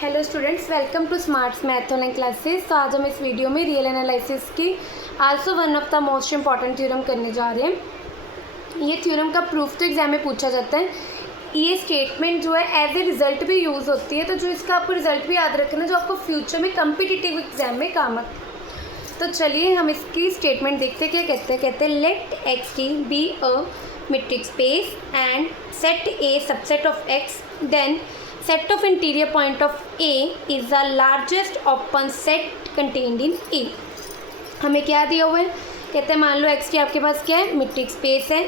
Hello students, welcome to Smarts math online classes. तो आज हम इस वीडियो में रियल एनालिसिस की also one of the most important theorem करने जा रहे हैं। ये थ्योरम का प्रूफ तो एग्जाम में पूछा जाता है। ये स्टेटमेंट जो है एज ए रिजल्ट भी यूज़ होती है, तो जो इसका आपको रिजल्ट भी याद रखना जो आपको फ्यूचर में कम्पिटिटिव एग्जाम में काम आता है। तो चलिए हम इसकी स्टेटमेंट देखते हैं। क्या कहते हैं let X T be a metric space and set A subset of X, then set of interior point of A is the largest open set contained in A। हमें क्या दिया हुआ है? कहते हैं मान लो x की आपके पास क्या है, मेट्रिक स्पेस है,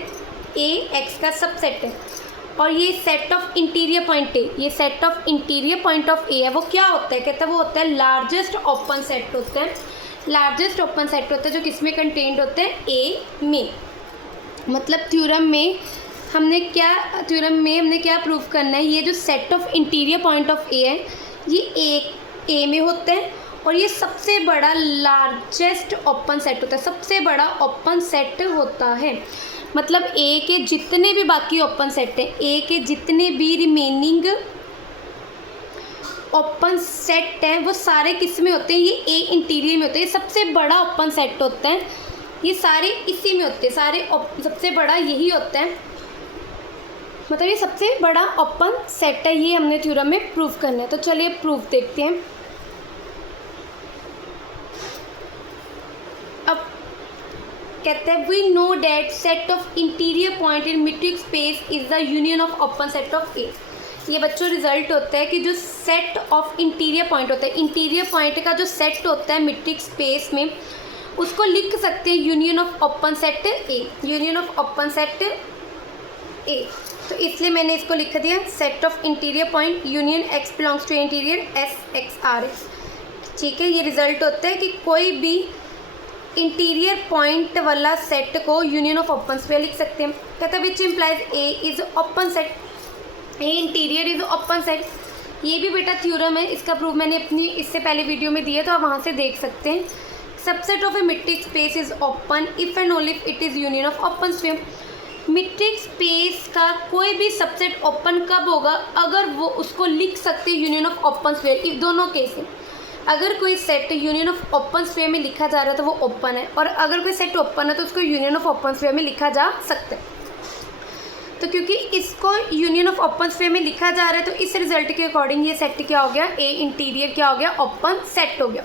A x का सबसेट है और ये set of interior point A, ये set of interior point of A है। वो क्या होता है? कहते हैं वो होता है लार्जेस्ट ओपन सेट होता है। लार्जेस्ट ओपन सेट होता है जो किस में कंटेन्ड होते हैं? A में। मतलब थ्योरम में हमने क्या प्रूव करना है? ये जो set of interior point of A है ये ए में होता है और ये सबसे बड़ा लार्जेस्ट ओपन सेट होता है, सबसे बड़ा ओपन सेट होता है। मतलब ए के जितने भी बाकी ओपन सेट हैं, ए के जितने भी रिमेनिंग ओपन सेट हैं वो सारे किस में होते हैं? ये ए इंटीरियर में होते हैं। ये सबसे बड़ा ओपन सेट होता है, ये सारे इसी में होते हैं, सारे सबसे बड़ा यही होता है। मतलब ये सबसे बड़ा ओपन सेट है, ये हमने थ्योरम में प्रूव करना है। तो चलिए प्रूफ देखते हैं। अब कहते हैं we know that set of interior point in metric space is the union of open set of A. ये बच्चों रिजल्ट होता है कि जो सेट ऑफ इंटीरियर पॉइंट होता है, इंटीरियर पॉइंट का जो सेट होता है मेट्रिक स्पेस में, उसको लिख सकते हैं union of open set A, union of open set A. तो इसलिए मैंने इसको लिख दिया set of interior point union X belongs to interior S X R X. ठीक है, ये रिजल्ट होता है कि कोई भी इंटीरियर पॉइंट वाला सेट को यूनियन ऑफ ओपन स्फीयर लिख सकते हैं। कहता है which implies A is open set, A interior is open set. ये भी बेटा थ्योरम है, इसका प्रूफ मैंने अपनी इससे पहले वीडियो में दिया तो आप वहाँ से देख सकते हैं। Subset of a metric space is open if and only if it is union of open sphere. Metric space का कोई भी सबसेट ओपन कब होगा? अगर वो उसको लिख सकते हैं यूनियन ऑफ ओपन स्फीयर। इस दोनों केस में अगर कोई set union of open sphere में लिखा जा रहा है तो वो ओपन है, और अगर कोई सेट ओपन है तो उसको यूनियन ऑफ ओपन स्फीयर में लिखा जा सकता है। तो क्योंकि इसको यूनियन ऑफ ओपन स्फीयर में लिखा जा रहा है तो इस रिजल्ट के अकॉर्डिंग ये सेट क्या हो गया? ए इंटीरियर क्या हो गया? ओपन सेट हो गया।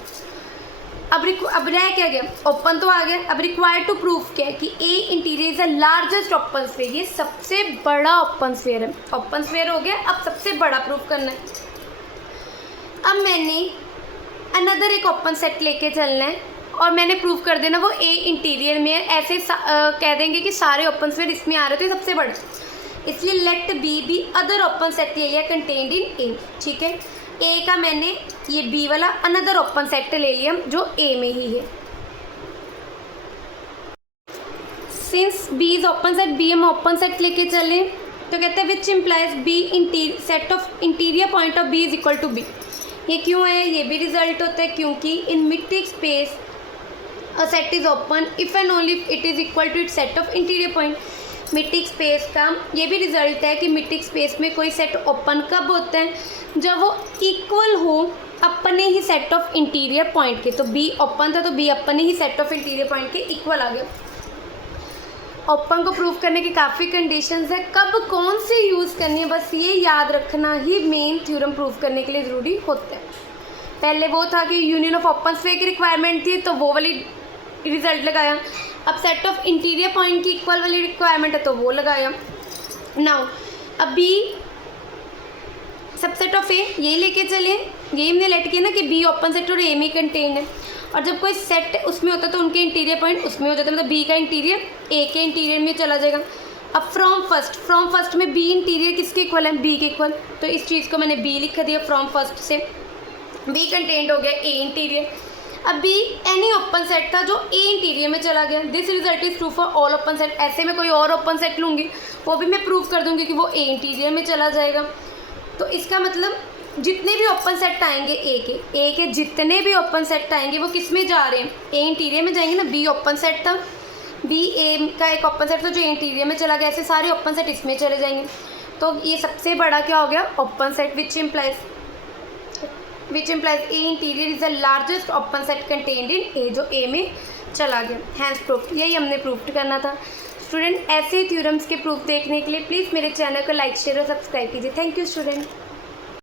अब रह क्या गया? ओपन तो आ गया। अब रिक्वायर्ड टू प्रूफ क्या है कि A interior is the largest open sphere, ये सबसे बड़ा ओपन स्फीयर है। ओपन स्फीयर हो गया, अब सबसे बड़ा प्रूफ करना है। अब मैंने अनदर एक ओपन सेट लेके चलना है और मैंने प्रूफ कर देना वो ए इंटीरियर में है। ऐसे कह देंगे कि सारे ओपन स्फीयर इसमें आ रहे थे, सबसे बड़ा, इसलिए लेट बी भी अदर ओपन सेट ले लिया कंटेन्ड इन ए। ठीक है, ए का मैंने ये बी वाला अनदर ओपन सेट ले लिया जो ए में ही है। Since B is open set, B हम ओपन सेट लेके चले तो कहते हैं which implies B set of interior point of B is equal to B. ये क्यों है? ये भी रिजल्ट होता है क्योंकि in metric space a set is open if and only if it is equal to it set of interior point. Metric space का ये भी रिजल्ट है कि मेट्रिक स्पेस में कोई सेट ओपन कब होता है? जब वो इक्वल हो अपने ही सेट ऑफ इंटीरियर पॉइंट के। तो बी ओपन था तो बी अपने ही सेट ऑफ इंटीरियर पॉइंट के इक्वल आ गया। ओपन को प्रूव करने की काफ़ी कंडीशंस है, कब कौन सी यूज़ करनी है बस ये याद रखना ही मेन थ्योरम प्रूव करने के लिए ज़रूरी होता है। पहले वो था कि यूनियन ऑफ ओपन स्फीयर की रिक्वायरमेंट थी तो वो वाली रिजल्ट लगाया। अब सेट ऑफ इंटीरियर पॉइंट की इक्वल वाली रिक्वायरमेंट है तो वो लगाया। नाउ अब बी सबसेट ऑफ ए ये लेके चले, ये हमने लेट किया ना कि बी ओपन सेट और ए में कंटेन्ड है, और जब कोई सेट उसमें होता है तो उनके इंटीरियर पॉइंट उसमें हो जाता है। मतलब बी का इंटीरियर ए के इंटीरियर में चला जाएगा। अब फ्रॉम फर्स्ट में बी इंटीरियर किसके इक्वल है? बी के इक्वल। तो इस चीज़ को मैंने बी लिख दिया, फ्रॉम फर्स्ट से बी कंटेन्ड हो गया ए इंटीरियर। अब बी एनी ओपन सेट था जो ए इंटीरियर में चला गया। This result is true for all open set. ऐसे में कोई और ओपन सेट लूँगी वो भी मैं प्रूव कर दूँगी कि वो ए इंटीरियर में चला जाएगा। तो इसका मतलब जितने भी ओपन सेट आएंगे ए के जितने भी ओपन सेट आएंगे वो किस में जा रहे हैं? ए इंटीरियर में जाएंगे ना। बी ओपन सेट था, बी ए का एक ओपन सेट था जो इंटीरियर में चला गया, ऐसे सारे ओपन सेट इसमें चले जाएंगे। तो ये सबसे बड़ा क्या हो गया? Open set which implies which implies A interior is the largest open set contained in A, जो ए में चला गया। हैंस प्रूफ, यही हमने प्रूफ करना था। स्टूडेंट ऐसे थ्योरम्स के प्रूफ देखने के लिए प्लीज़ मेरे चैनल को लाइक शेयर और सब्सक्राइब कीजिए। Thank you student.